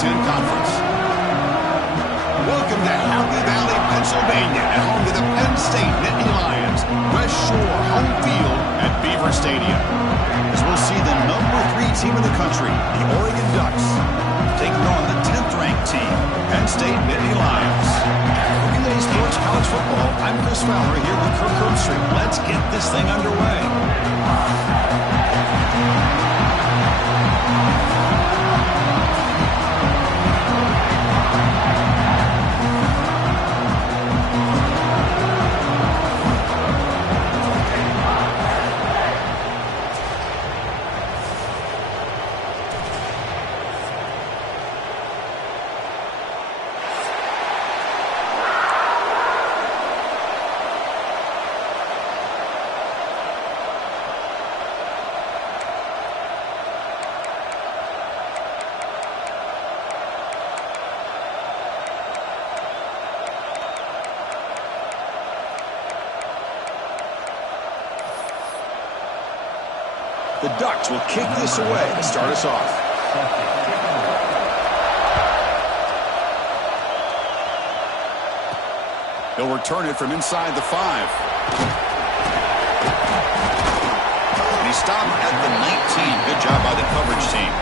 Ten Conference. Welcome to Happy Valley, Pennsylvania, and home to the Penn State Nitty Lions. West Shore home field at Beaver Stadium. As we'll see the #3 team in the country, the Oregon Ducks, taking on the 10th-ranked team, Penn State Nitty Lions. Nitty Sports College Football. I'm Chris Fowler here with Kirk Herbstreit. Let's get this thing underway. The Ducks will kick this away to start us off. He'll return it from inside the 5. And he stopped at the 19. Good job by the coverage team.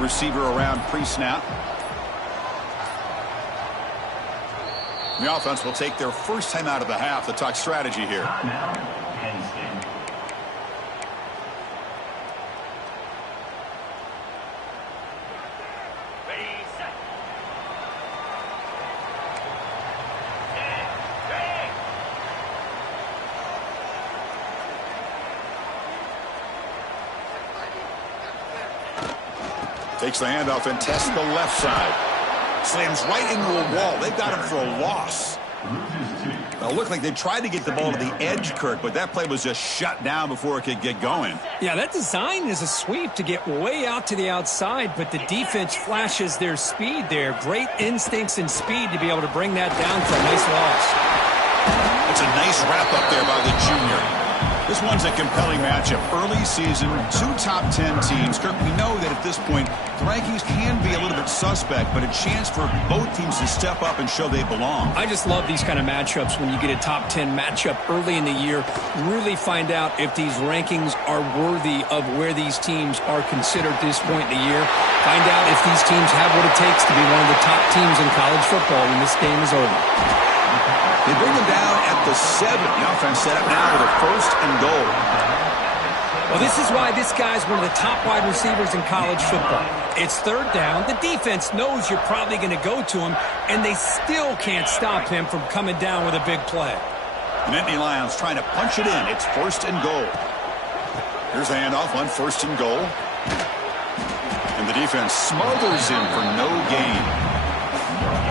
Receiver around pre-snap. The offense will take their first time out of the half to talk strategy here. Takes the handoff and tests the left side. Slams right into a wall. They've got him for a loss. Well, it looked like they tried to get the ball to the edge, Kirk, but that play was just shut down before it could get going. Yeah, that design is a sweep to get way out to the outside, but the defense flashes their speed there. Great instincts and speed to be able to bring that down for a nice loss. It's a nice wrap-up there by the junior. This one's a compelling matchup. Early season, 2 top 10 teams. Kirk, we know that at this point, the rankings can be a little bit suspect, but a chance for both teams to step up and show they belong. I just love these kind of matchups when you get a top 10 matchup early in the year. Really find out if these rankings are worthy of where these teams are considered at this point in the year. Find out if these teams have what it takes to be one of the top teams in college football when this game is over. They bring them down at the 7. The offense set up now with a 1st and goal. Well, this is why this guy's one of the top wide receivers in college football. It's 3rd down. The defense knows you're probably going to go to him, and they still can't stop him from coming down with a big play. The Nittany Lions trying to punch it in. It's 1st and goal. Here's the handoff on 1st and goal. And the defense smothers him for no gain.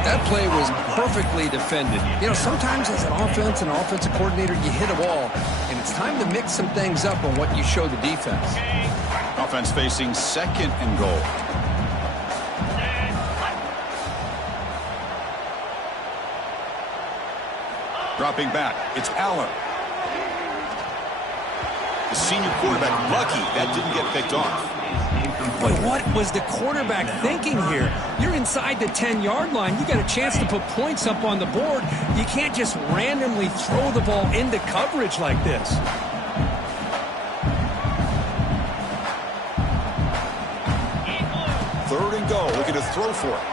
That play was perfectly defended. You know, sometimes as an offensive coordinator, you hit a wall, and it's time to mix some things up on what you show the defense. Offense facing 2nd and goal. Dropping back, it's Allen. The senior quarterback, lucky that didn't get picked off. But what was the quarterback thinking here? You're inside the 10-yard line. You got a chance to put points up on the board. You can't just randomly throw the ball into coverage like this. 3rd and goal, looking to throw for it.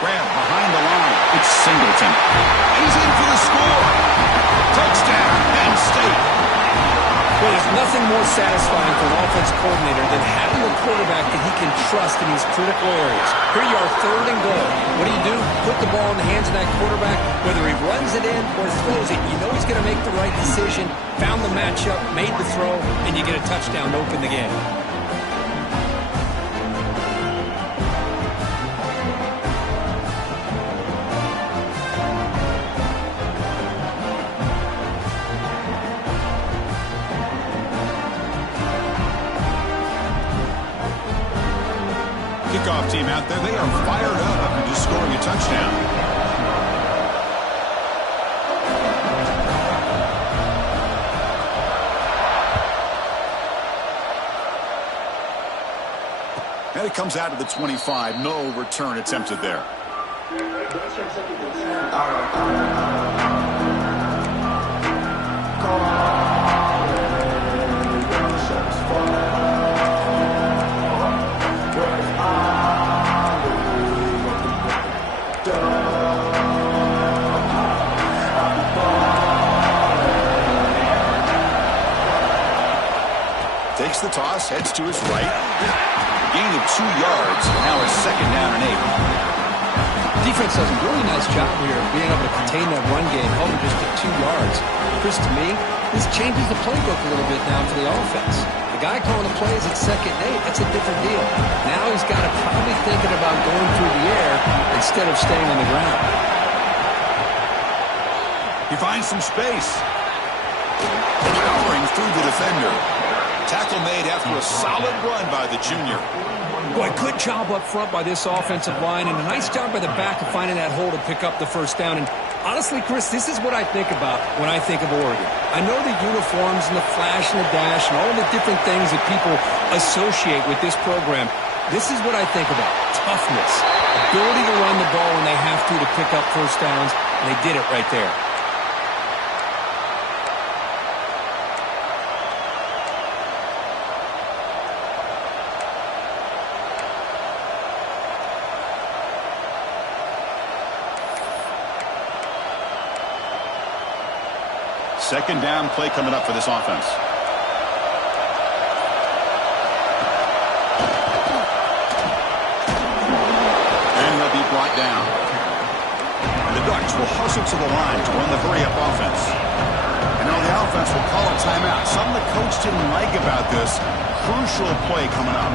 Grab behind the line. It's Singleton. He's in for the score. Touchdown, Penn State. Well, there's nothing more satisfying for an offense coordinator than having a quarterback that he can trust in these critical areas. Here you are, 3rd and goal. What do? Put the ball in the hands of that quarterback. Whether he runs it in or throws it, you know he's going to make the right decision. Found the matchup, made the throw, and you get a touchdown to open the game. Kickoff team out there, they are fired up after just scoring a touchdown. And it comes out to the 25. No return attempted there. Takes the toss, heads to his right. Gain of 2 yards. Now it's 2nd down and 8. Defense does a really nice job here of being able to contain that run game, holding just to 2 yards. Chris, to me, this changes the playbook a little bit now for the offense. The guy calling the plays at 2nd and 8, that's a different deal. Now he's got to probably thinking about going through the air instead of staying on the ground. He finds some space. Powering through the defender. Tackle made after a solid run by the junior. Boy, good job up front by this offensive line, and a nice job by the back of finding that hole to pick up the first down. And honestly, Chris, this is what I think about when I think of Oregon. I know the uniforms and the flash and the dash and all the different things that people associate with this program. This is what I think about. Toughness. Ability to run the ball when they have to pick up first downs, and they did it right there. Second down play coming up for this offense. And he'll be brought down. And the Ducks will hustle to the line to run the hurry-up offense. And now the offense will call a timeout. Something the coach didn't like about this. Crucial play coming up.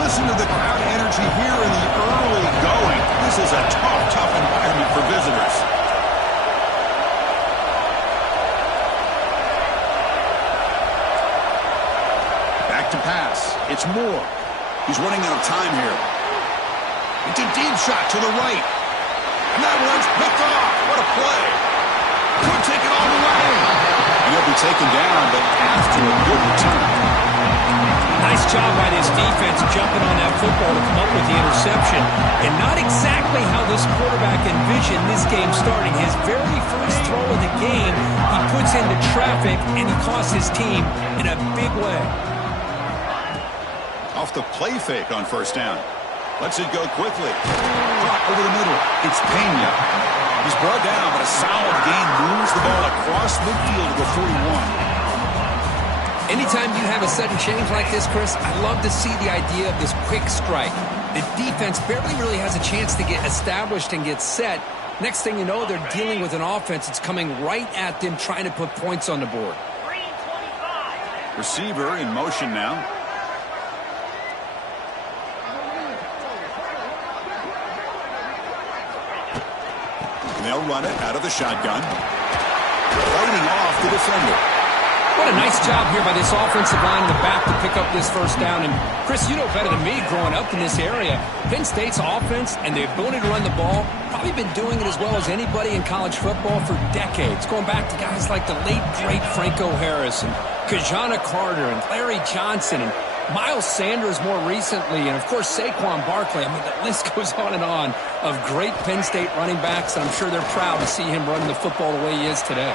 Listen to the crowd energy here in the early going. This is a tough environment for visitors. Back to pass. It's Moore. He's running out of time here. It's a deep shot to the right. And that one's picked off. What a play. Could take it all the way. He'll be taken down, but after a good return. Nice job by this defense jumping on that football to come up with the interception. And not exactly how this quarterback envisioned this game starting. His very first throw of the game, he puts into traffic, and he costs his team in a big way. Off the play fake on first down. Lets it go quickly. Caught over the middle. It's Pena. He's brought down, but a solid gain moves the ball across midfield to the 41. Anytime you have a sudden change like this, Chris, I love to see the idea of this quick strike. The defense barely really has a chance to get established and get set. Next thing you know, they're dealing with an offense that's coming right at them, trying to put points on the board. Receiver in motion now. And they'll run it out of the shotgun. Fighting off the defender. What a nice job here by this offensive line in the back to pick up this first down. And, Chris, you know better than me growing up in this area, Penn State's offense and the ability to run the ball, probably been doing it as well as anybody in college football for decades, going back to guys like the late, great Franco Harris and Kajana Carter and Larry Johnson and Miles Sanders more recently, and, of course, Saquon Barkley. I mean, the list goes on and on of great Penn State running backs, and I'm sure they're proud to see him running the football the way he is today.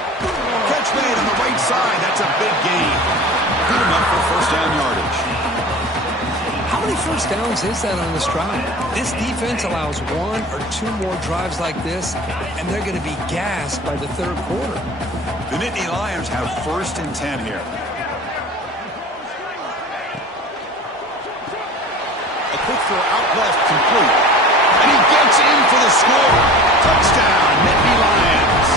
Catch made on the right side. That's a big gain. Good enough for first down yardage. How many first downs is that on this drive? This defense allows 1 or 2 more drives like this, and they're going to be gassed by the third quarter. The Nitty Lions have 1st and 10 here. A quick throw out left, complete. And he gets in for the score. Touchdown, Nitty Lions.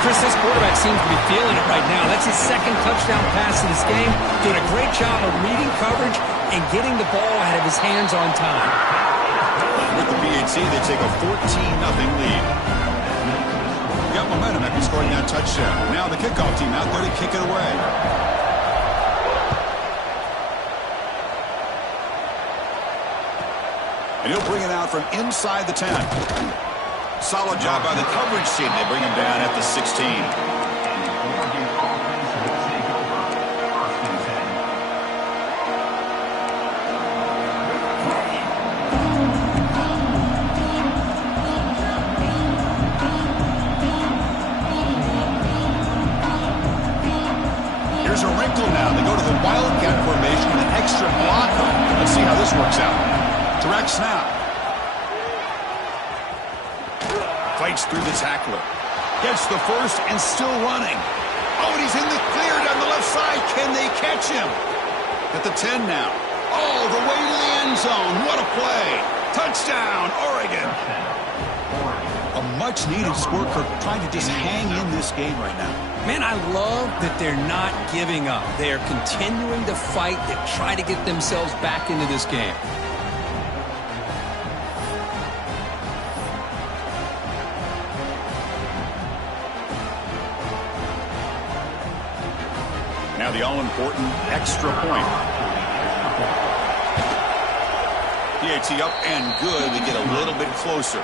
Chris, this quarterback seems to be feeling it right now. That's his 2nd touchdown pass in this game. Doing a great job of reading coverage and getting the ball out of his hands on time. With the PAT, they take a 14-0 lead. got momentum after scoring that touchdown. Now the kickoff team out there to kick it away. And he'll bring it out from inside the 10. Solid job by the coverage team. They bring him down at the 16. Here's a wrinkle now. They go to the wildcat formation with an extra blocker. Let's see how this works out. Direct snap. Fights through the tackler. Gets the first and still running. Oh, and he's in the clear down the left side. Can they catch him? At the 10 now. Oh, the way to the end zone. What a play. Touchdown, Oregon. A much-needed score, Kirk, trying to just hang in this game right now. Man, I love that they're not giving up. They are continuing to fight to try to get themselves back into this game. Now the all-important extra point. PAT up and good. We get a little bit closer.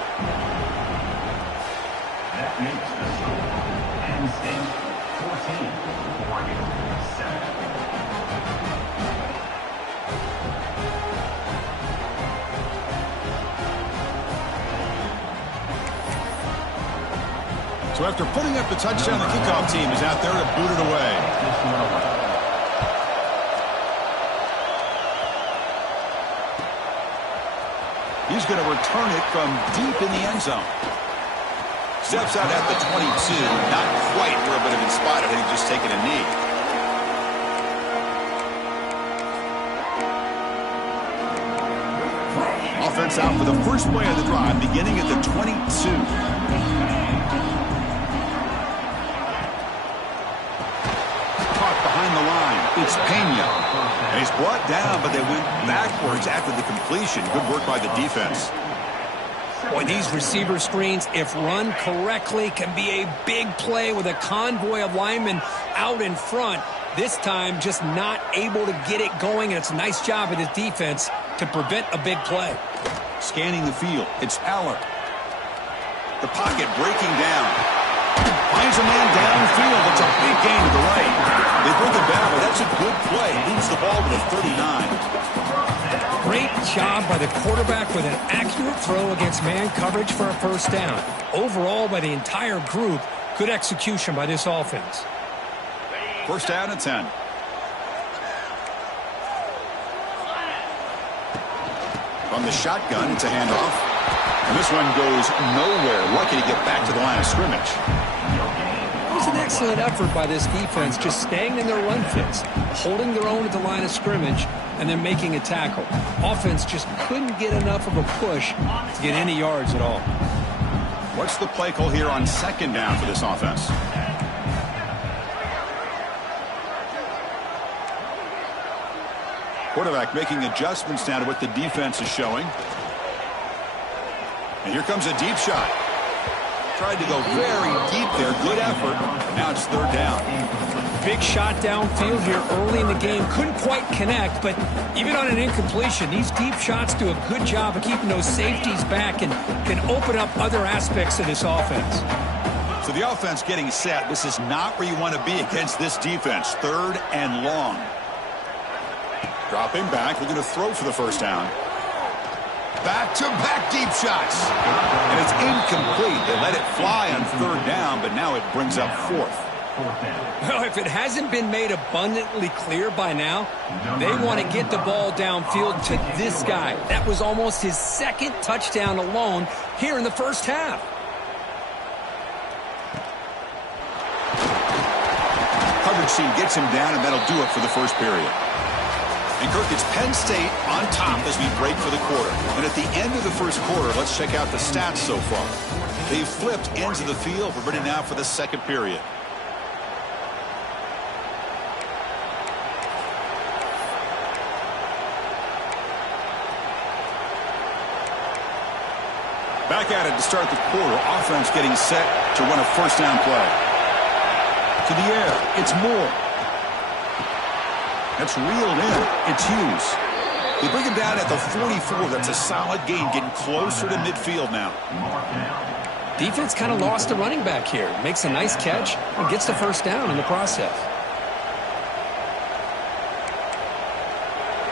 That makes the score. Penn State 14, Oregon 7. So after putting up the touchdown, the kickoff team is out there to boot it away. He's going to return it from deep in the end zone. Steps out at the 22. Not quite where it would have been spotted. I think just taking a knee. Offense out for the first play of the drive, beginning at the 22. Caught behind the line. It's Pena. And he's brought down, but they went backwards after the completion. Good work by the defense. Boy, these receiver screens, if run correctly, can be a big play with a convoy of linemen out in front. This time, just not able to get it going, and it's a nice job of the defense to prevent a big play. Scanning the field, it's Aller. The pocket breaking down. Finds a man downfield. It's a big gain to the right. They bring it down, but that's a good play. Moves the ball to the 39. Great job by the quarterback with an accurate throw against man coverage for a first down. Overall, by the entire group, good execution by this offense. First down and 10. From the shotgun, it's a handoff. And this one goes nowhere. Lucky to get back to the line of scrimmage. It was an excellent effort by this defense, just staying in their run fits, holding their own at the line of scrimmage, and then making a tackle. Offense just couldn't get enough of a push to get any yards at all. What's the play call here on second down for this offense? Quarterback making adjustments now to what the defense is showing. And here comes a deep shot. Tried to go very deep there. Good effort. Now it's third down. Big shot downfield here early in the game. Couldn't quite connect, but even on an incompletion, these deep shots do a good job of keeping those safeties back and can open up other aspects of this offense. So the offense getting set. This is not where you want to be against this defense. Third and long. Dropping back, looking to throw for the first down. Back-to-back deep shots. And it's incomplete. They let it fly on third down, but now it brings up fourth. Well, if it hasn't been made abundantly clear by now, they want to get the ball downfield to this guy. That was almost his second touchdown alone here in the first half. Coverage team gets him down, and that'll do it for the first period. And Kirk, it's Penn State on top as we break for the quarter. And at the end of the first quarter, let's check out the stats so far. They've flipped ends of the field. We're ready now for the second period. Back at it to start the quarter. Offense getting set to run a first down play. To the air. It's Moore. That's reeled in. It's Hughes. They bring him down at the 44. That's a solid gain, getting closer to midfield now. Defense kind of lost a running back here. Makes a nice catch and gets the first down in the process.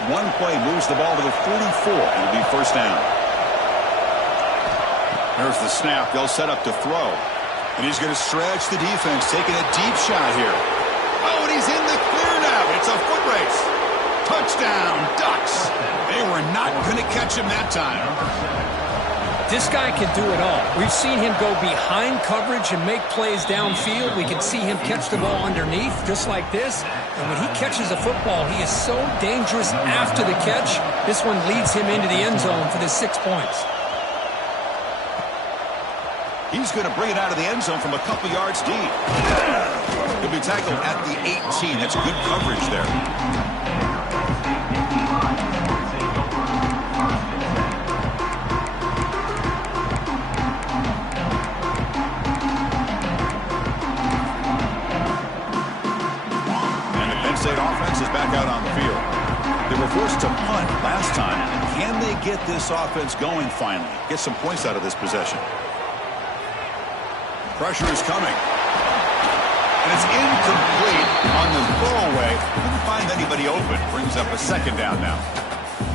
One play moves the ball to the 44, and it'll be first down. There's the snap. They'll set up to throw. And he's going to stretch the defense, taking a deep shot here. Oh, and he's in the clear now. It's a foot race. Touchdown, Ducks. They were not going to catch him that time. This guy can do it all. We've seen him go behind coverage and make plays downfield. We can see him catch the ball underneath, just like this. And when he catches a football, he is so dangerous after the catch. This one leads him into the end zone for the 6 points. He's going to bring it out of the end zone from a couple yards deep. He'll be tackled at the 18. That's good coverage there. State offense is back out on the field. They were forced to punt last time. Can they get this offense going finally? Get some points out of this possession. Pressure is coming. And it's incomplete on the throwaway. Couldn't find anybody open. Brings up a second down now.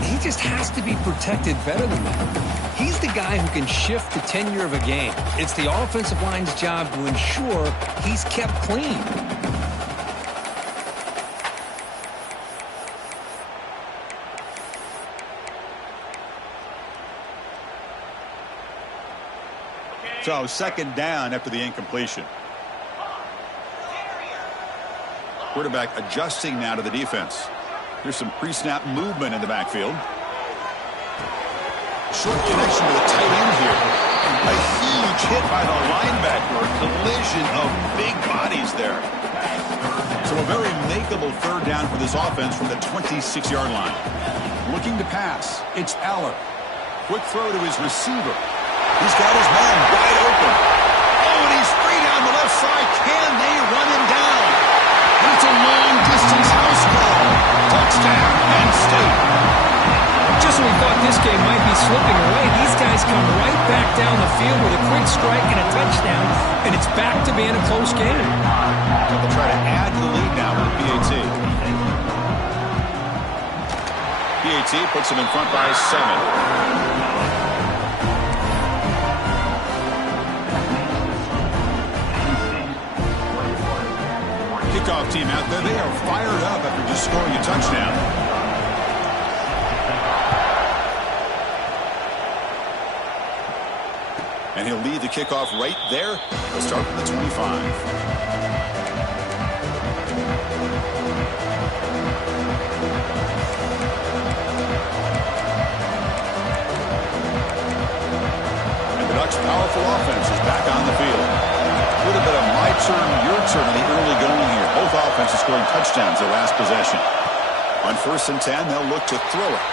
He just has to be protected better than that. He's the guy who can shift the tenure of a game. It's the offensive line's job to ensure he's kept clean. So second down after the incompletion. Quarterback adjusting now to the defense. Here's some pre-snap movement in the backfield. Short connection to the tight end here. A huge hit by the linebacker. A collision of big bodies there. So a very makeable third down for this offense from the 26-yard line. Looking to pass. It's Aller. Quick throw to his receiver. He's got his man wide open. Oh, and he's free down the left side. Can they run him down? And it's a long-distance house ball. Touchdown, Penn State. Just when we thought this game might be slipping away, these guys come right back down the field with a quick strike and a touchdown, and it's back to being a close game. They'll try to add to the lead now with the PAT. PAT puts them in front by 7. Kickoff team out there. They are fired up after just scoring a touchdown. And he'll lead the kickoff right there. He'll start from the 25. And the Ducks' powerful offense is back on the field. A little bit of my turn, your turn in the early going here. Both offenses scoring touchdowns their last possession. On 1st and 10, they'll look to throw it.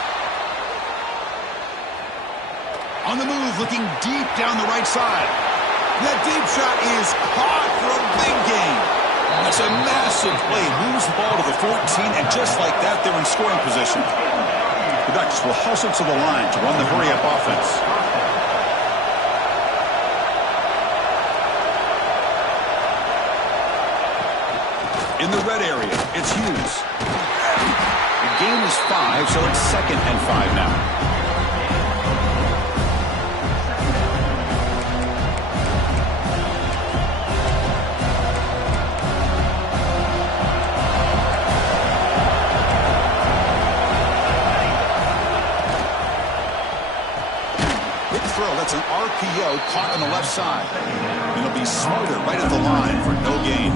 On the move, looking deep down the right side. That deep shot is caught for a big gain. That's a massive play. Moves the ball to the 14, and just like that, they're in scoring position. The Ducks will hustle to the line to run the hurry-up offense. In the red area, it's Hughes. The game is 5, so it's 2nd and 5 now. Quick throw, that's an RPO caught on the left side. It'll be Smarter right at the line for no gain.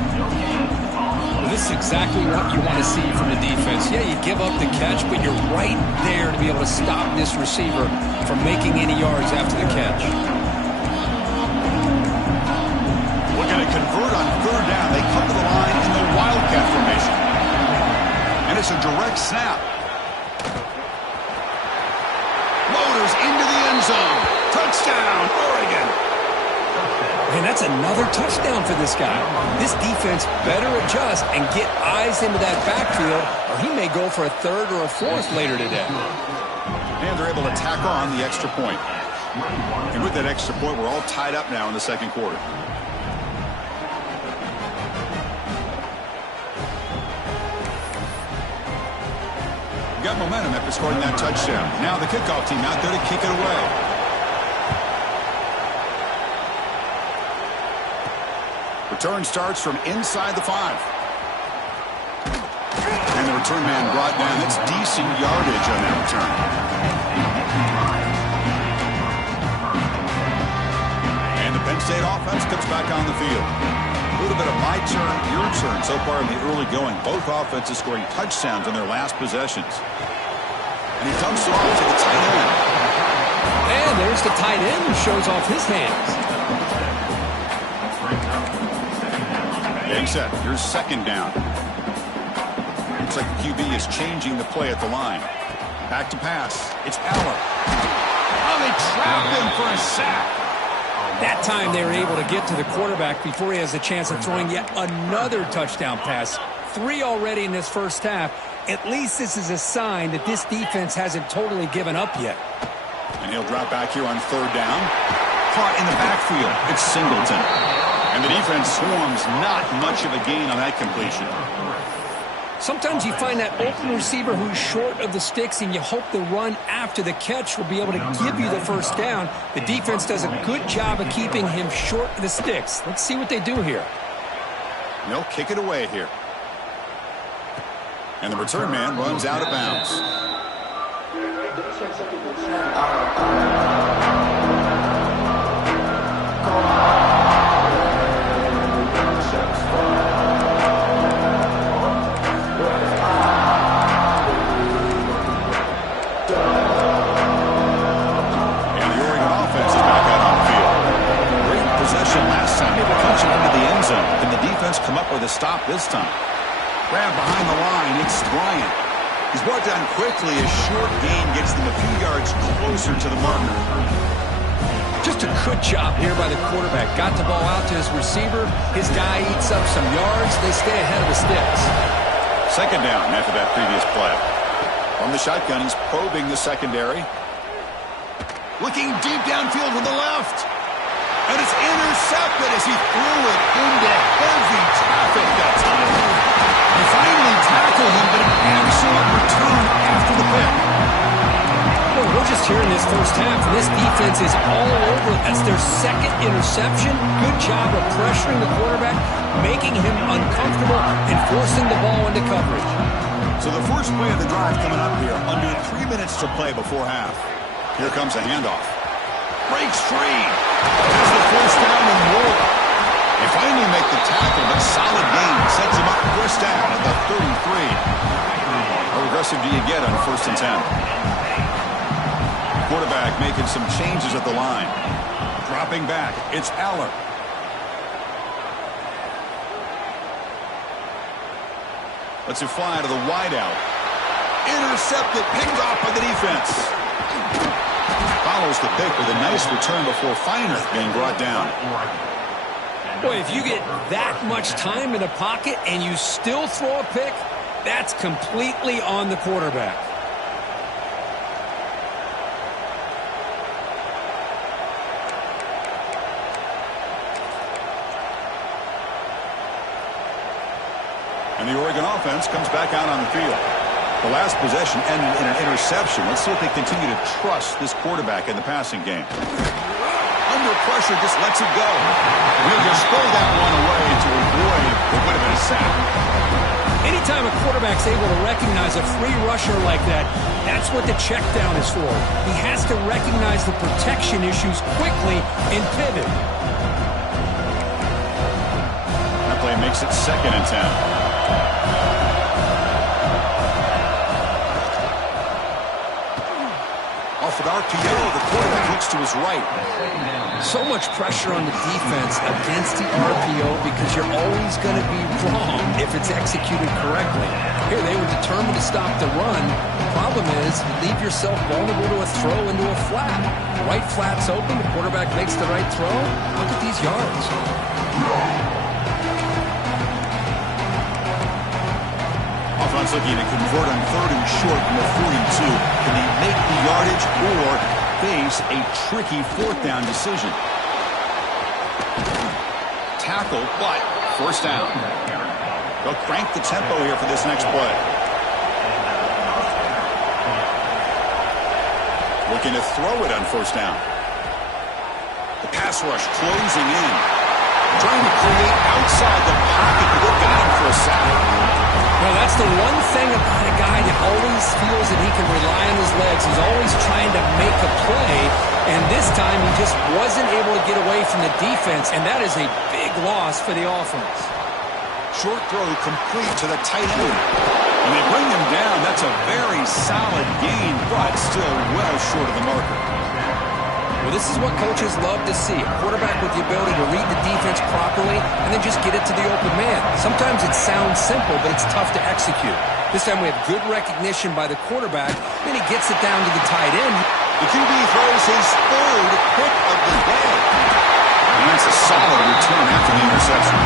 This is exactly what you want to see from the defense. Yeah, you give up the catch, but you're right there to be able to stop this receiver from making any yards after the catch. Looking to convert on 3rd down. They come to the line in the Wildcat formation. And it's a direct snap. Motors into the end zone. Touchdown, And that's another touchdown for this guy. This defense better adjust and get eyes into that backfield, or he may go for a third or a fourth later today. And they're able to tack on the extra point. And with that extra point, we're all tied up now in the second quarter. Got momentum after scoring that touchdown. Now the kickoff team out there to kick it away. Return starts from inside the 5. And the return man brought down. That's decent yardage on that return. And the Penn State offense comes back on the field. A little bit of my turn, your turn so far in the early going. Both offenses scoring touchdowns on their last possessions. And he dumps it off to the tight end. And there's the tight end who shows off his hands. Big set. Here's second down. Looks like the QB is changing the play at the line. Back to pass. It's Allen. Oh, they trapped him for a sack. That time they were able to get to the quarterback before he has a chance of throwing yet another touchdown pass. 3 already in this first half. At least this is a sign that this defense hasn't totally given up yet. And he'll drop back here on third down. Caught in the backfield. It's Singleton. And the defense swarms, not much of a gain on that completion. Sometimes you find that open receiver who's short of the sticks, and you hope the run after the catch will be able to give you the first down. The defense does a good job of keeping him short of the sticks. Let's see what they do here. And they'll kick it away here. And the return man runs out of bounds. Come up with a stop this time. Grab behind the line. It's Bryant. He's brought down quickly. A short gain gets them a few yards closer to the marker. Just a good job here by the quarterback. Got the ball out to his receiver. His guy eats up some yards. They stay ahead of the sticks. Second down after that previous play. From the shotgun, he's probing the secondary. Looking deep downfield to the left. And it's intercepted as he threw it into heavy traffic that time. They finally tackled him, but an excellent return after the pick. Well, we're just here in this first half, and this defense is all over. That's their second interception. Good job of pressuring the quarterback, making him uncomfortable, and forcing the ball into coverage. So the first play of the drive coming up here, under 3 minutes to play before half. Here comes a handoff. Breaks free. Has the first down and more. They finally make the tackle, but solid gain sets him up first down at the 33. How aggressive do you get on 1st and 10? Quarterback making some changes at the line. Dropping back. It's Allen. Lets it fly to the wideout. Intercepted, picked off by the defense. Follows the pick with a nice return before finally being brought down. Boy, if you get that much time in the pocket and you still throw a pick, that's completely on the quarterback. And the Oregon offense comes back out on the field. The last possession ended in an interception. Let's see if they continue to trust this quarterback in the passing game. Under pressure, just lets it go. He'll just throw that one away to avoid what would have been a sack. Anytime a quarterback's able to recognize a free rusher like that, that's what the check down is for. He has to recognize the protection issues quickly and pivot. That play makes it 2nd and 10. Off of RPO. The quarterback looks to his right. So much pressure on the defense against the RPO because you're always going to be wrong if it's executed correctly. Here, they were determined to stop the run. The problem is you leave yourself vulnerable to a throw into a flat. The right flat's open. The quarterback makes the right throw. Look at these yards. Offense looking to convert on 3rd and short from the 42. Can they make the yardage or face a tricky 4th down decision? Tackle, but 1st down. They'll crank the tempo here for this next play. Looking to throw it on 1st down. The pass rush closing in. Trying to create outside the pocket, but they got him for a sack. Well, that's the one thing about a guy that always feels that he can rely on his legs. He's always trying to make a play, and this time he just wasn't able to get away from the defense, and that is a big loss for the offense. Short throw complete to the tight end. When they bring him down, that's a very solid gain, but still well short of the marker. Well, this is what coaches love to see. A quarterback with the ability to read the defense properly and then just get it to the open man. Sometimes it sounds simple, but it's tough to execute. This time we have good recognition by the quarterback, then he gets it down to the tight end. The QB throws his 3rd pick of the day. And that's a solid return after the interception.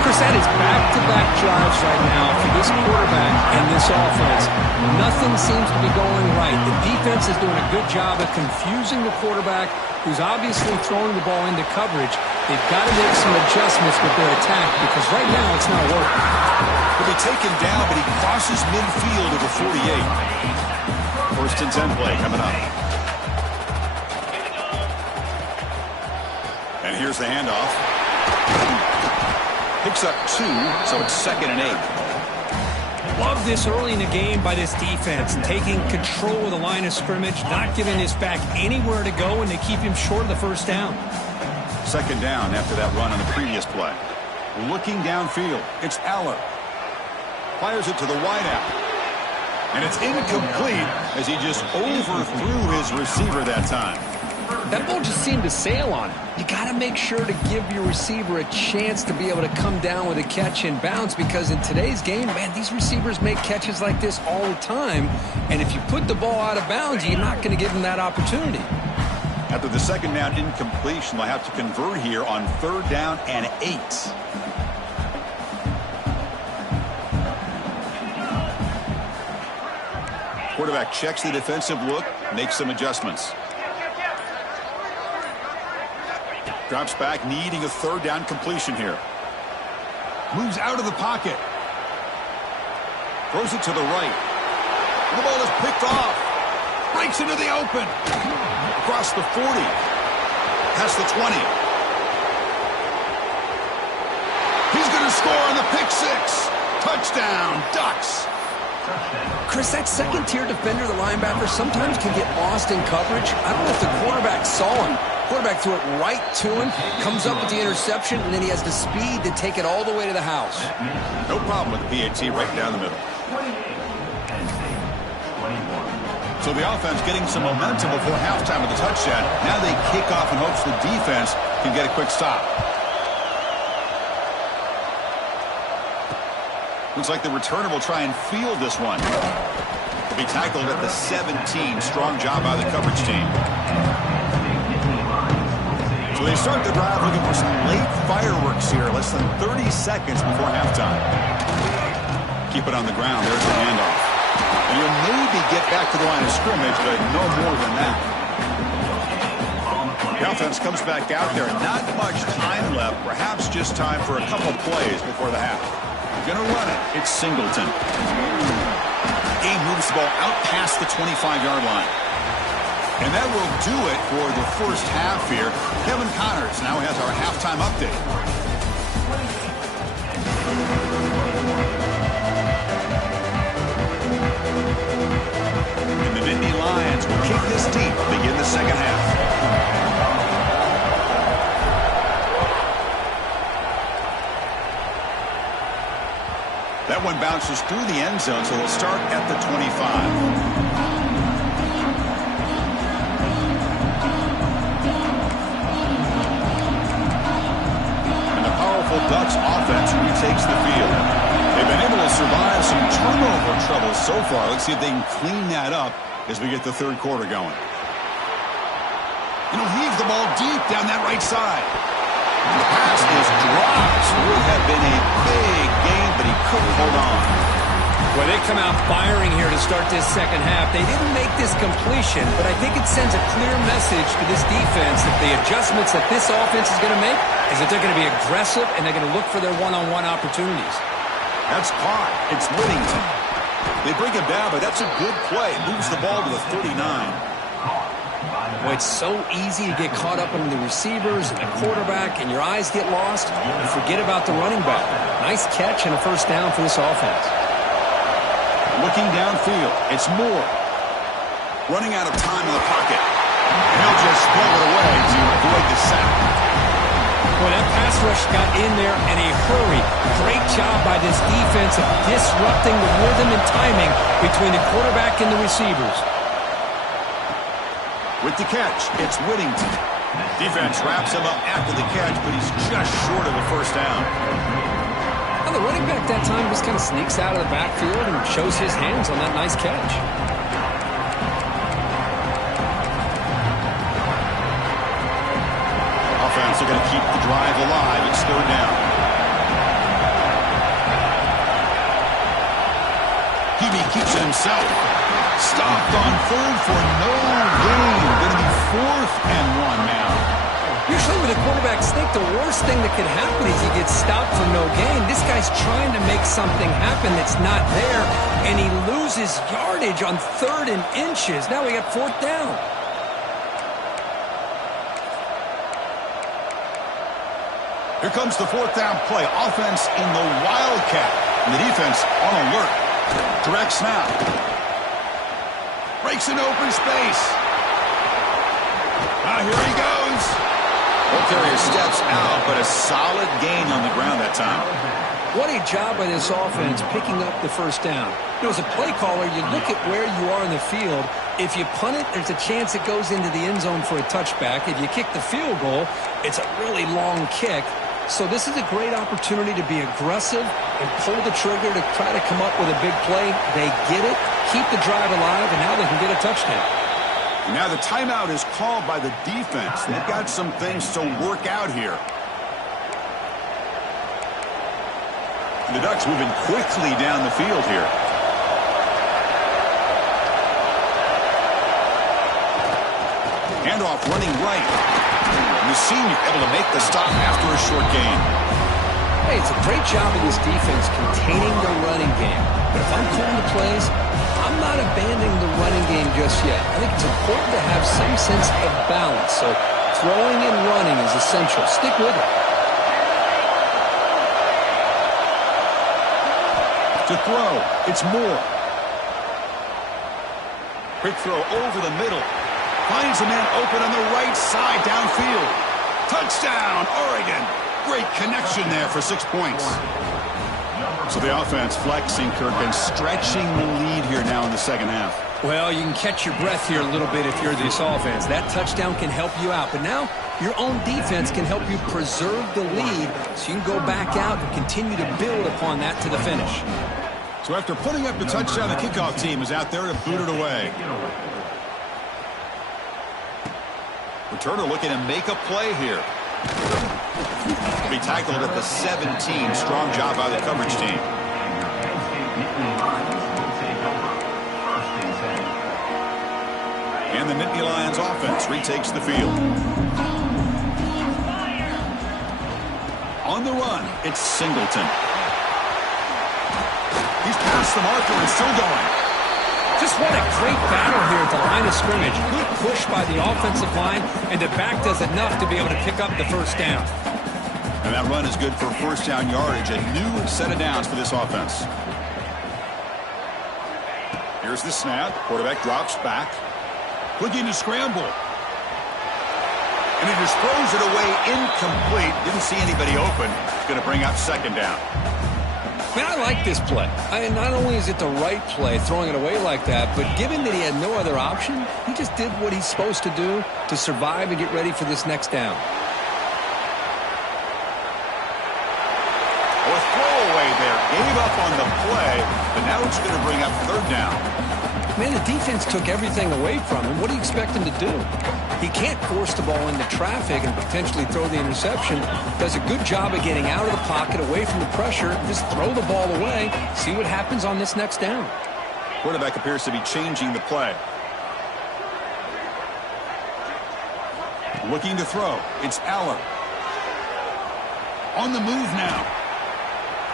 Chris, that is back-to-back drives right now for this quarterback and this offense. Nothing seems to be going right. The defense is doing a good job of confusing the quarterback, who's obviously throwing the ball into coverage. They've got to make some adjustments with their attack because right now it's not working. He'll be taken down, but he crosses midfield at the 48. 1st and 10 play coming up. And here's the handoff. Picks up 2, so it's 2nd and 8. Love this early in the game by this defense, taking control of the line of scrimmage, not giving this back anywhere to go, and they keep him short of the 1st down. 2nd down after that run on the previous play. Looking downfield, it's Aller. Fires it to the wideout. And it's incomplete as he just overthrew his receiver that time. That ball just seemed to sail on him. You got to make sure to give your receiver a chance to be able to come down with a catch and bounce because in today's game, man, these receivers make catches like this all the time. And if you put the ball out of bounds, you're not going to give them that opportunity. After the 2nd down incompletion, they'll have to convert here on 3rd down and 8. Quarterback checks the defensive look, makes some adjustments. Drops back, needing a 3rd down completion here. Moves out of the pocket. Throws it to the right. The ball is picked off. Breaks into the open. Across the 40. Past the 20. He's going to score on the pick 6. Touchdown, Ducks. Chris, that 2nd-tier defender, the linebacker, sometimes can get lost in coverage. I don't know if the quarterback saw him. Quarterback threw it right to him, comes up with the interception, and then he has the speed to take it all the way to the house. No problem with the PAT right down the middle. So the offense getting some momentum before halftime with the touchdown. Now they kick off in hopes the defense can get a quick stop. Looks like the returner will try and field this one. He'll be tackled at the 17. Strong job by the coverage team. So they start the drive looking for some late fireworks here. Less than 30 seconds before halftime. Keep it on the ground. There's the handoff. And you'll maybe get back to the line of scrimmage, but no more than that. The offense comes back out there. Not much time left. Perhaps just time for a couple plays before the half. Gonna run it. It's Singleton. Game moves the ball out past the 25-yard line. And that will do it for the first half here. Kevin Connors now has our halftime update. And the Nitty Lions will kick this deep, begin the 2nd half. That one bounces through the end zone, so they'll start at the 25. Ducks offense retakes the field. They've been able to survive some turnover trouble so far. Let's see if they can clean that up as we get the third quarter going. He'll heave the ball deep down that right side. The pass is dropped. Would have been a big gain, but he couldn't hold on. Well, they come out firing here to start this second half. They didn't make this completion, but I think it sends a clear message to this defense that the adjustments that this offense is going to make is that they're going to be aggressive and they're going to look for their one-on-one opportunities. That's caught. It's Whittington. They bring him down, but that's a good play. Moves the ball to the 39. Well, it's so easy to get caught up in the receivers and the quarterback, and your eyes get lost. You forget about the running back. Nice catch and a first down for this offense. Looking downfield, it's Moore. Running out of time in the pocket. And he'll just throw it away to avoid the sack. Well, that pass rush got in there in a hurry. Great job by this defense of disrupting the rhythm and timing between the quarterback and the receivers. With the catch, it's Whittington. Defense wraps him up after the catch, but he's just short of a first down. Well, the running back that time just kind of sneaks out of the backfield and shows his hands on that nice catch. Offense are going to keep the drive alive. It's third down. Hebe keeps it himself. Stopped on third for no gain. Going to be 4th and 1 now. Usually with a quarterback sneak, the worst thing that can happen is he gets stopped for no gain. This guy's trying to make something happen that's not there, and he loses yardage on 3rd and inches. Now we got 4th down. Here comes the 4th down play. Offense in the Wildcat. And the defense on alert. Direct snap. Breaks an open space. Here he goes. Ball carrier steps out, but a solid gain on the ground that time. What a job by this offense picking up the first down. You know, as a play caller, you look at where you are in the field. If you punt it, there's a chance it goes into the end zone for a touchback. If you kick the field goal, it's a really long kick. So this is a great opportunity to be aggressive and pull the trigger to try to come up with a big play. They get it, keep the drive alive, and now they can get a touchdown. Now the timeout is called by the defense. They've got some things to work out here. And the Ducks moving quickly down the field here. Handoff running right. And the senior able to make the stop after a short gain. Hey, it's a great job of this defense containing the running game. But if I'm calling the plays, I'm not abandoning the running game just yet. I think it's important to have some sense of balance. So throwing and running is essential. Stick with it. To throw, it's Moore. Quick throw over the middle. Finds a man open on the right side downfield. Touchdown, Oregon. Great connection there for 6 points. So the offense flexing, Kirk, and stretching the lead here now in the second half. Well, you can catch your breath here a little bit if you're this offense. That touchdown can help you out. But now your own defense can help you preserve the lead so you can go back out and continue to build upon that to the finish. So after putting up the touchdown, the kickoff team is out there to boot it away. Returner looking to make a play here. Be tackled at the 17. Strong job by the coverage team. And the Nittany Lions offense retakes the field. On the run, it's Singleton. He's past the marker and still going. Just what a great battle here at the line of scrimmage. Good push by the offensive line, and the back does enough to be able to pick up the first down. And that run is good for first down yardage. A new set of downs for this offense. Here's the snap. Quarterback drops back. Looking to scramble. And he just throws it away incomplete. Didn't see anybody open. It's going to bring up second down. Man, I like this play. Not only is it the right play, throwing it away like that, but given that he had no other option, he just did what he's supposed to do to survive and get ready for this next down. gave up on the play, but now it's going to bring up third down. Man, the defense took everything away from him. What do you expect him to do? He can't force the ball into traffic and potentially throw the interception. Does a good job of getting out of the pocket, away from the pressure, just throw the ball away, see what happens on this next down. Quarterback appears to be changing the play. Looking to throw. It's Aller. On the move now.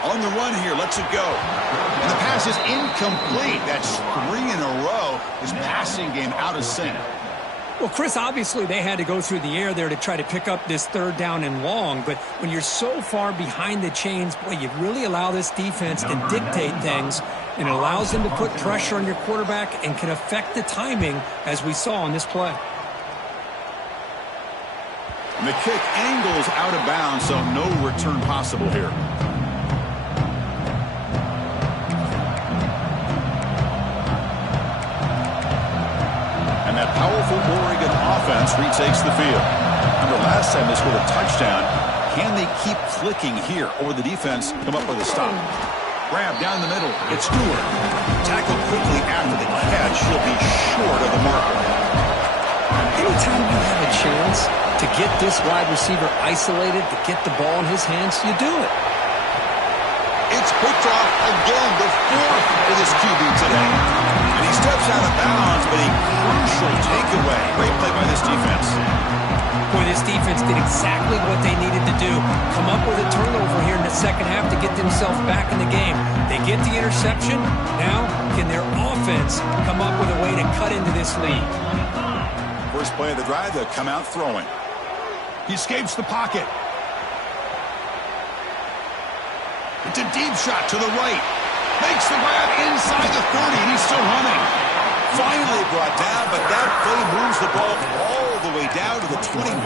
On the run here. Lets it go. And the pass is incomplete. That's 3 in a row. His passing game out of sync. Well, Chris, obviously they had to go through the air there to try to pick up this third down and long, but when you're so far behind the chains, boy, you really allow this defense to dictate things, and it allows them to put pressure on your quarterback and can affect the timing, as we saw on this play. And the kick angles out of bounds, so no return possible here. That powerful Oregon offense retakes the field. Remember, last time they scored a touchdown. Can they keep clicking here, or the defense come up with a stop? Grab down the middle. It's Stewart. Tackled quickly after the catch. He'll be short of the marker. Anytime you have a chance to get this wide receiver isolated, to get the ball in his hands, you do it. It's picked off again, the 4th for this QB today. And he steps out of bounds, but a crucial takeaway. Great play by this defense. Boy, this defense did exactly what they needed to do. Come up with a turnover here in the second half to get themselves back in the game. They get the interception. Now, can their offense come up with a way to cut into this lead? First play of the drive, they'll come out throwing. He escapes the pocket. It's a deep shot to the right. Makes the grab inside the 30, and he's still running. Finally brought down, but that play moves the ball all the way down to the 21.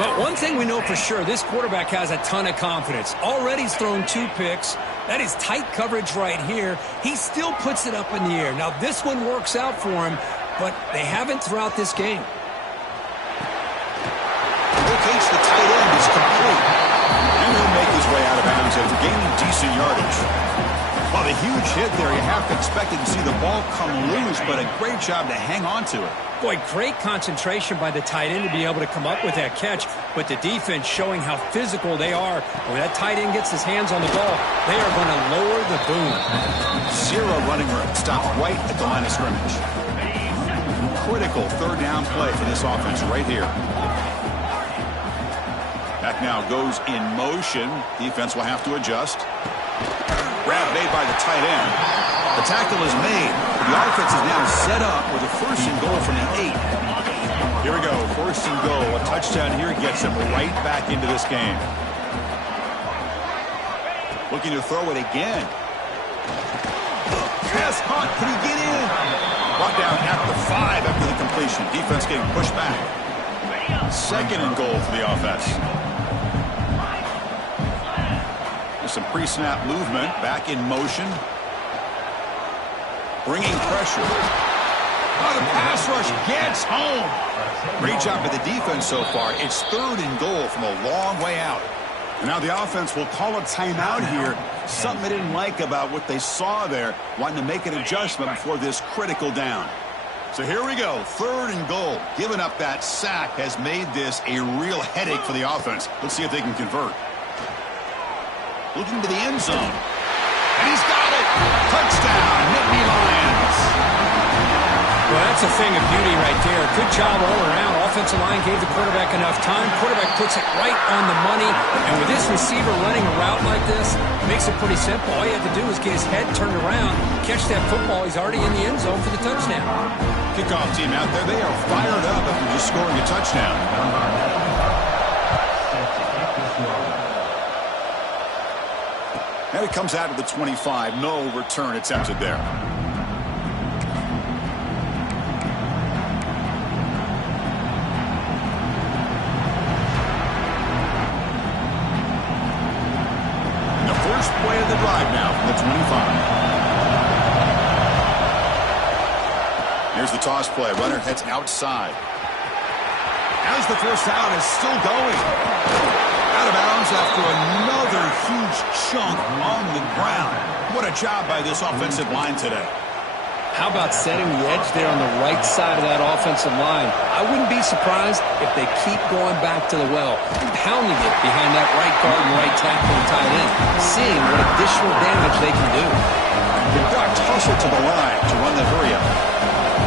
Well, one thing we know for sure, this quarterback has a ton of confidence. Already he's thrown 2 picks. That is tight coverage right here. He still puts it up in the air. Now, this one works out for him, but they haven't throughout this game. Locates the tight end is complete. And he'll make his way out of bounds after gaining decent yardage. Well, the huge hit there, you have to expect to see the ball come loose, but a great job to hang on to it. Boy, great concentration by the tight end to be able to come up with that catch, but the defense showing how physical they are. When that tight end gets his hands on the ball, they are going to lower the boom. 0 running room, stopped right at the line of scrimmage. Critical third down play for this offense right here. That now goes in motion. Defense will have to adjust. Grab made by the tight end. The tackle is made. The offense is now set up with a 1st and goal from the 8. Here we go. 1st and goal. A touchdown here gets them right back into this game. Looking to throw it again. Yes, Hunt. Can he get in? Brought down at the 5 after the completion. Defense getting pushed back. 2nd and goal for the offense. There's some pre-snap movement. Back in motion. Bringing pressure. Oh, the pass rush gets home. Great job by the defense so far. It's 3rd and goal from a long way out. And now the offense will call a timeout here. Something they didn't like about what they saw there. Wanting to make an adjustment before this critical down. So here we go. 3rd and goal. Giving up that sack has made this a real headache for the offense. Let's see if they can convert. Looking to the end zone. And he's got it. Touchdown, Nitty Lions. Well, that's a thing of beauty right there. Good job all around. Offensive line gave the quarterback enough time. Quarterback puts it right on the money. And with this receiver running a route like this, it makes it pretty simple. All you have to do is get his head turned around, catch that football. He's already in the end zone for the touchdown. Kickoff team out there. They are fired up after just scoring a touchdown. And it comes out of the 25. No return attempted there. And the first play of the drive now from the 25. Here's the toss play. Runner heads outside. As the first down is still going. Out of bounds after another huge chunk on the ground. What a job by this offensive line today. How about setting the edge there on the right side of that offensive line? I wouldn't be surprised if they keep going back to the well, pounding it behind that right guard and right tackle and tight end, seeing what additional damage they can do. The Ducks hustle to the line to run the hurry-up.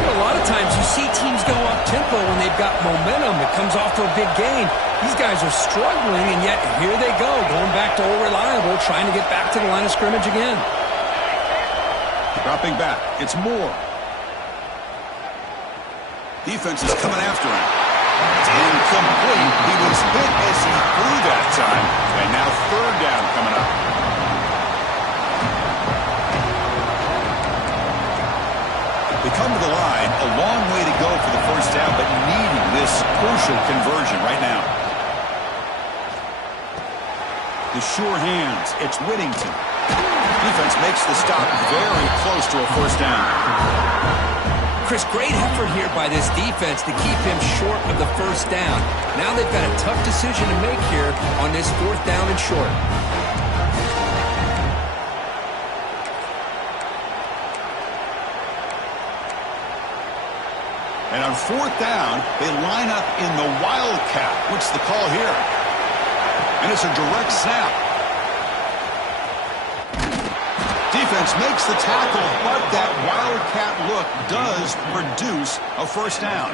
A lot of times you see teams go up-tempo when they've got momentum. It comes off for a big gain. These guys are struggling, and yet here they go, going back to old reliable, trying to get back to the line of scrimmage again. Dropping back. It's Moore. Defense is coming after him. It's incomplete. He was hit as he threw that time. And now third down coming up. They come to the line. A long way to go for the first down, but needing this crucial conversion right now. The sure hands. It's Whittington. Defense makes the stop very close to a first down. Chris, great effort here by this defense to keep him short of the first down. Now they've got a tough decision to make here on this fourth down and short. And on fourth down, they line up in the Wildcat. What's the call here? And it's a direct snap. Defense makes the tackle, but that Wildcat look does produce a first down.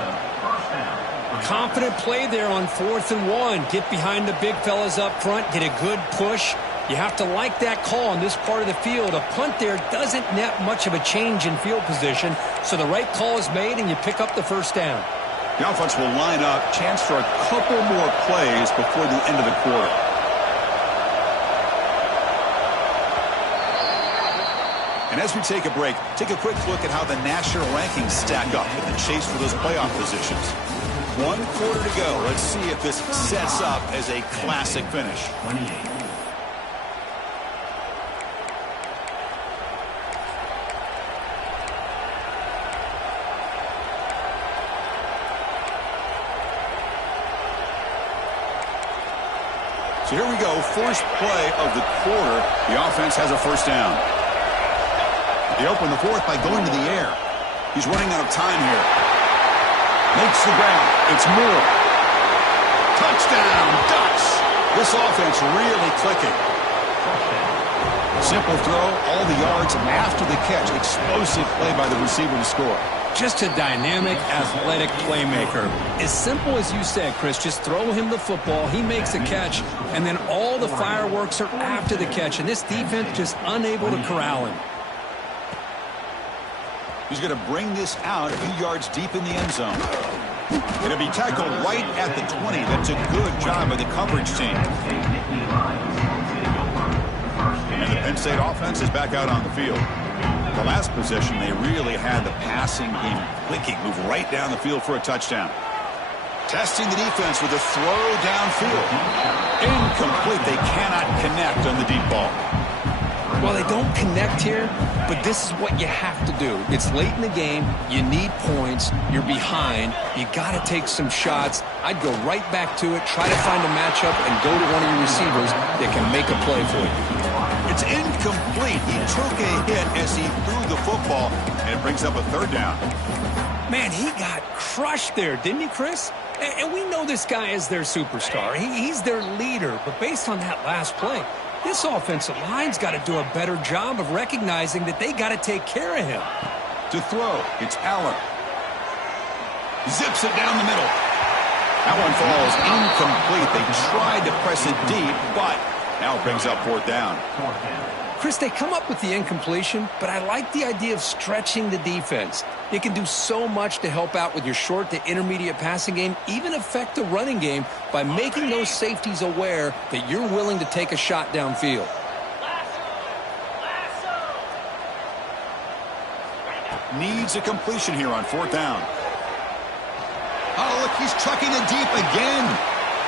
Confident play there on 4th and 1. Get behind the big fellas up front, get a good push. You have to like that call on this part of the field. A punt there doesn't net much of a change in field position, so the right call is made and you pick up the first down. The offense will line up, chance for a couple more plays before the end of the quarter. And as we take a break, take a quick look at how the national rankings stack up in the chase for those playoff positions. 1 quarter to go. Let's see if this sets up as a classic finish. 28. So here we go. First play of the quarter. The offense has a first down. They open the fourth by going to the air. He's running out of time here. Makes the ground. It's Moore. Touchdown, Ducks. This offense really clicking. Simple throw, all the yards after the catch. Explosive play by the receiver to score. Just a dynamic, athletic playmaker. As simple as you said, Chris, just throw him the football, he makes a catch, and then all the fireworks are after the catch, and this defense just unable to corral him. He's going to bring this out a few yards deep in the end zone. Going to be tackled right at the 20. That's a good job by the coverage team. And the Penn State offense is back out on the field. The last possession, they really had the passing game clicking. Move right down the field for a touchdown. Testing the defense with a throw downfield. Incomplete. They cannot connect on the deep ball. Well, they don't connect here, but this is what you have to do. It's late in the game. You need points. You're behind. You got to take some shots. I'd go right back to it, try to find a matchup, and go to one of your receivers that can make a play for you. It's incomplete. He took a hit as he threw the football, and it brings up a third down. Man, he got crushed there, didn't he, Chris? And we know this guy is their superstar. He's their leader, but based on that last play, this offensive line's got to do a better job of recognizing that they got to take care of him. To throw, it's Allen. Zips it down the middle. That one falls incomplete. They tried to press it deep, but now it brings up fourth down. Chris, they come up with the incompletion, but I like the idea of stretching the defense. It can do so much to help out with your short to intermediate passing game, even affect the running game by making those safeties aware that you're willing to take a shot downfield. Needs a completion here on fourth down. Oh, look, he's chucking it deep again.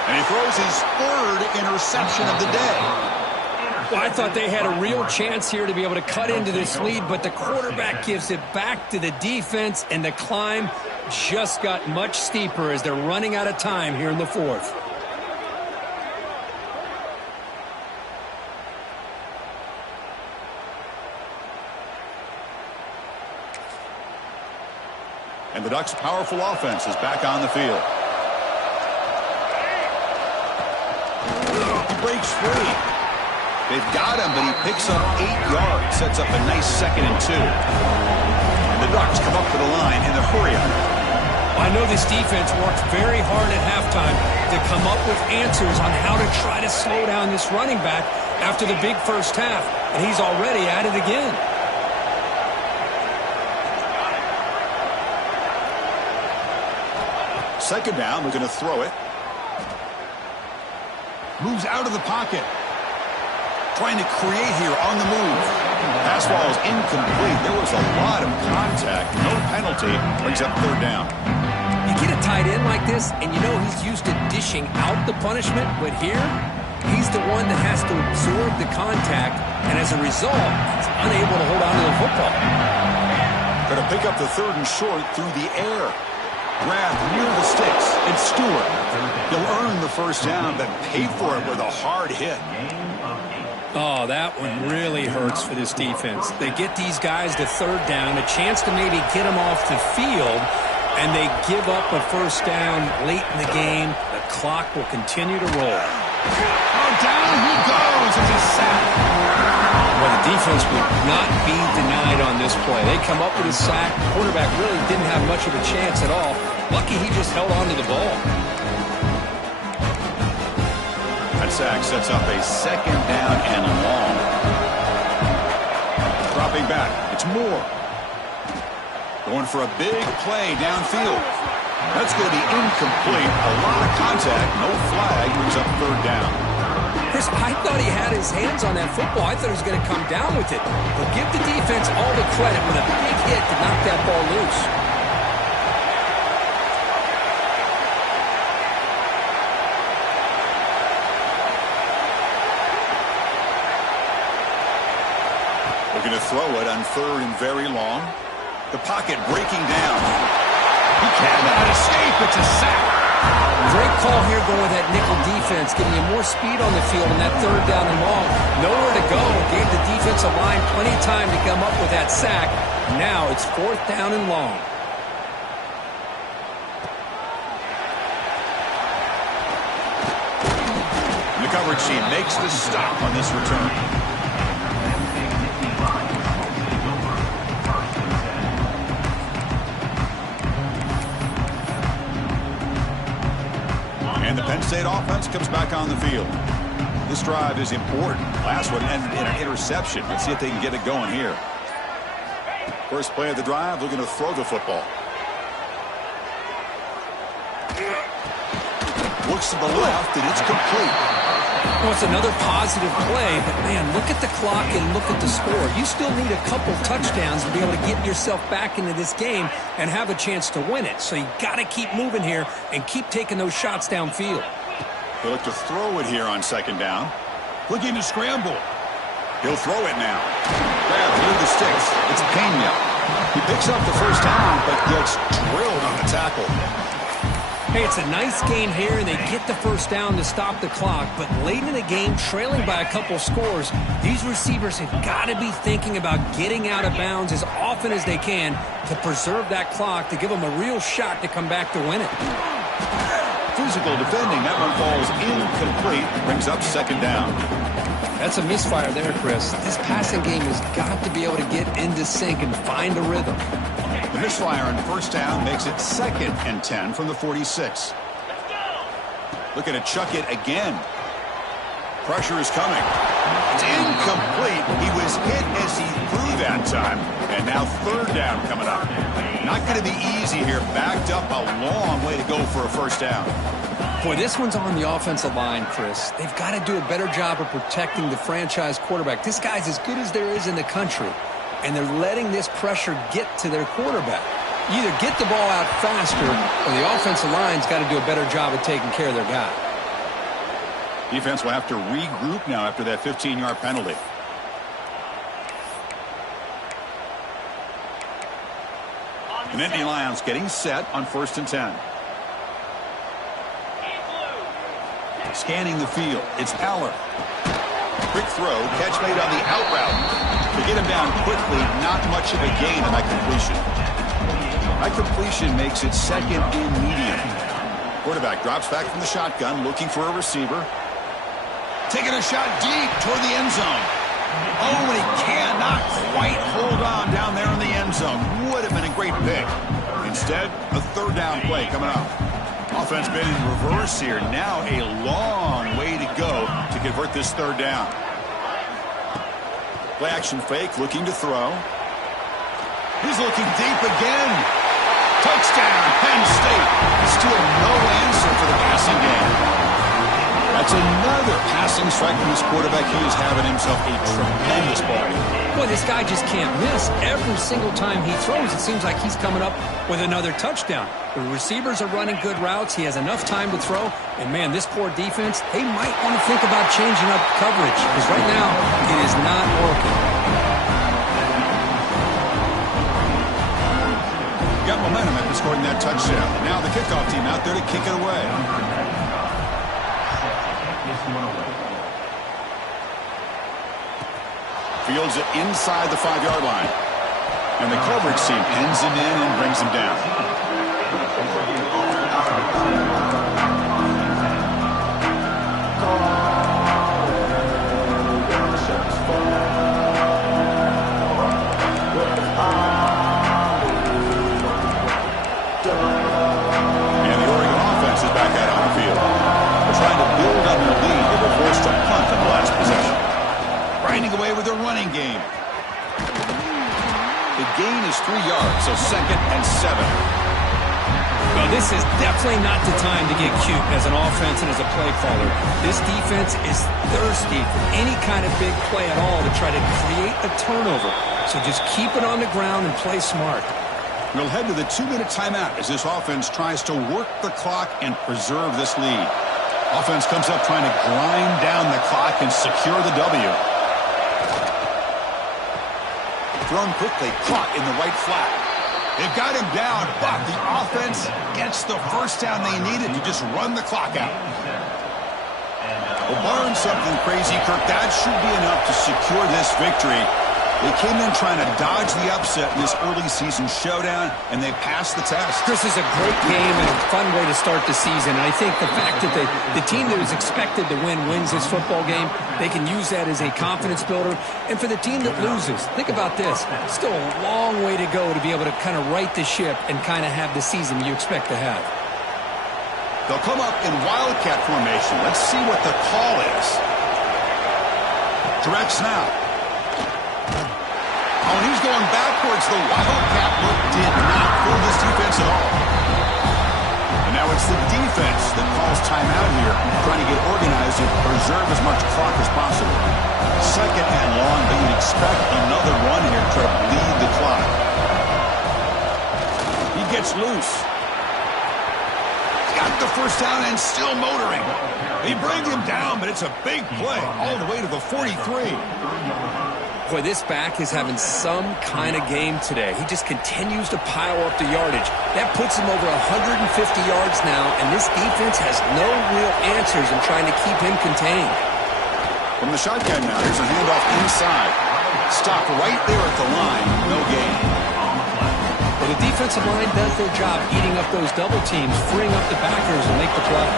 And he throws his third interception of the day. Well, I thought they had a real chance here to be able to cut into this lead, but the quarterback gives it back to the defense, and the climb just got much steeper as they're running out of time here in the fourth. And the Ducks' powerful offense is back on the field. He breaks free. They've got him, but he picks up 8 yards. Sets up a nice 2nd and 2. And the Ducks come up to the line in the hurry-up. I know this defense worked very hard at halftime to come up with answers on how to try to slow down this running back after the big first half, and he's already at it again. Second down, we're going to throw it. Moves out of the pocket. Trying to create here on the move. Pass ball is incomplete. There was a lot of contact. No penalty. Brings up 3rd down. You get a tight end like this, and you know he's used to dishing out the punishment, but here, he's the one that has to absorb the contact, and as a result, he's unable to hold on to the football. Going to pick up the 3rd and short through the air. Grabbed near the sticks. It's Stewart. He'll earn the first down, but pay for it with a hard hit. Oh, that one really hurts for this defense. They get these guys to 3rd down, a chance to maybe get them off the field, and they give up a first down late in the game. The clock will continue to roll. Oh, down he goes. It's a sack. Well, the defense would not be denied on this play. They come up with a sack. The quarterback really didn't have much of a chance at all. Lucky he just held on to the ball. That sack sets up a 2nd down and long. Dropping back. It's Moore. Going for a big play downfield. That's going to be incomplete. A lot of contact. No flag. Moves up 3rd down. Chris, I thought he had his hands on that football. I thought he was going to come down with it. But give the defense all the credit with a big hit to knock that ball loose. We're going to throw it on 3rd and very long. The pocket breaking down. He cannot escape. It's a sack. Great call here going with that nickel defense, giving you more speed on the field in that 3rd down and long. Nowhere to go. Gave the defensive line plenty of time to come up with that sack. Now it's 4th down and long. The coverage team makes the stop on this return. And the Penn State offense comes back on the field. This drive is important. Last one ended in an interception. Let's see if they can get it going here. First play of the drive, looking to throw the football. Looks to the left, and it's complete. Well, it's another positive play, but man, look at the clock and look at the score. You still need a couple touchdowns to be able to get yourself back into this game and have a chance to win it. So you got to keep moving here and keep taking those shots downfield. He'll look to throw it here on 2nd down. Looking to scramble. He'll throw it now. Grabbed near the sticks. It's Pena. He picks up the first down, but gets drilled on the tackle. Hey, it's a nice game here, and they get the first down to stop the clock. But late in the game, trailing by a couple scores, these receivers have got to be thinking about getting out of bounds as often as they can to preserve that clock, to give them a real shot to come back to win it. Physical defending. That one falls incomplete. Brings up 2nd down. That's a misfire there, Chris. This passing game has got to be able to get into sync and find a rhythm. The misfire on 1st down makes it 2nd and 10 from the 46. Looking to chuck it again. Pressure is coming. It's incomplete. He was hit as he threw that time. And now 3rd down coming up. Not going to be easy here. Backed up a long way to go for a first down. Boy, this one's on the offensive line, Chris. They've got to do a better job of protecting the franchise quarterback. This guy's as good as there is in the country, and they're letting this pressure get to their quarterback. You either get the ball out faster, or the offensive line's got to do a better job of taking care of their guy. Defense will have to regroup now after that 15-yard penalty. The Nitty Lions getting set on 1st and 10. Scanning the field. It's Aller. Quick throw. Catch made on the out route. To get him down quickly, not much of a gain on that completion. That completion makes it second and medium. Quarterback drops back from the shotgun, looking for a receiver. Taking a shot deep toward the end zone. Oh, and he cannot quite hold on down there in the end zone. Would have been a great pick. Instead, a third down play coming up. Offense been in reverse here. Now a long way to go to convert this third down. Play action fake, looking to throw. He's looking deep again. Touchdown, Penn State. Still no answer for the passing game. That's another passing strike from this quarterback. He is having himself a tremendous ball game. Boy, this guy just can't miss. Every single time he throws, it seems like he's coming up with another touchdown. The receivers are running good routes. He has enough time to throw. And, man, this poor defense, they might want to think about changing up coverage because right now it is not working. Got momentum after scoring that touchdown. Now the kickoff team out there to kick it away. Fields it inside the 5-yard line. And the coverage team pins him in and brings him down. And the Oregon offense is back out on the field. They're trying to build on their lead. They were forced to punt in the last possession. Grinding away with their running game. The gain is 3 yards, so 2nd and 7. Well, this is definitely not the time to get cute as an offense and as a play caller. This defense is thirsty for any kind of big play at all to try to create a turnover. So just keep it on the ground and play smart. We'll head to the 2-minute timeout as this offense tries to work the clock and preserve this lead. Offense comes up trying to grind down the clock and secure the W. Thrown quickly, caught in the right flat. They've got him down, but the offense gets the first down they needed to just run the clock out. Well, barring something crazy, Kirk, that should be enough to secure this victory. They came in trying to dodge the upset in this early season showdown, and they passed the test. This is a great game and a fun way to start the season. And I think the fact that the team that was expected to win wins this football game, they can use that as a confidence builder. And for the team that loses, think about this. Still a long way to go to be able to kind of right the ship and kind of have the season you expect to have. They'll come up in Wildcat formation. Let's see what the call is. Direct snap. Oh, and he's going backwards. The Wildcat look did not fool this defense at all. And now it's the defense that calls timeout here, trying to get organized and preserve as much clock as possible. 2nd and long, but you'd expect another run here to lead the clock. He gets loose. Got the first down and still motoring. They bring him down, but it's a big play all the way to the 43. Boy, this back is having some kind of game today. He just continues to pile up the yardage. That puts him over 150 yards now, and this defense has no real answers in trying to keep him contained. From the shotgun now, there's a handoff inside. Stop right there at the line. No gain. Well, the defensive line does their job eating up those double teams, freeing up the backers and make the play.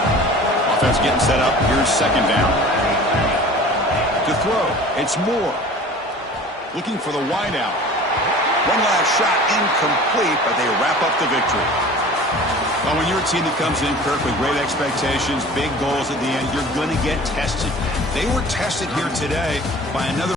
Offense getting set up. Here's 2nd down. To throw, it's Moore. Looking for the wideout. One last shot incomplete, but they wrap up the victory. Well, when you're a team that comes in, Kirk, with great expectations, big goals at the end, you're going to get tested. They were tested here today by another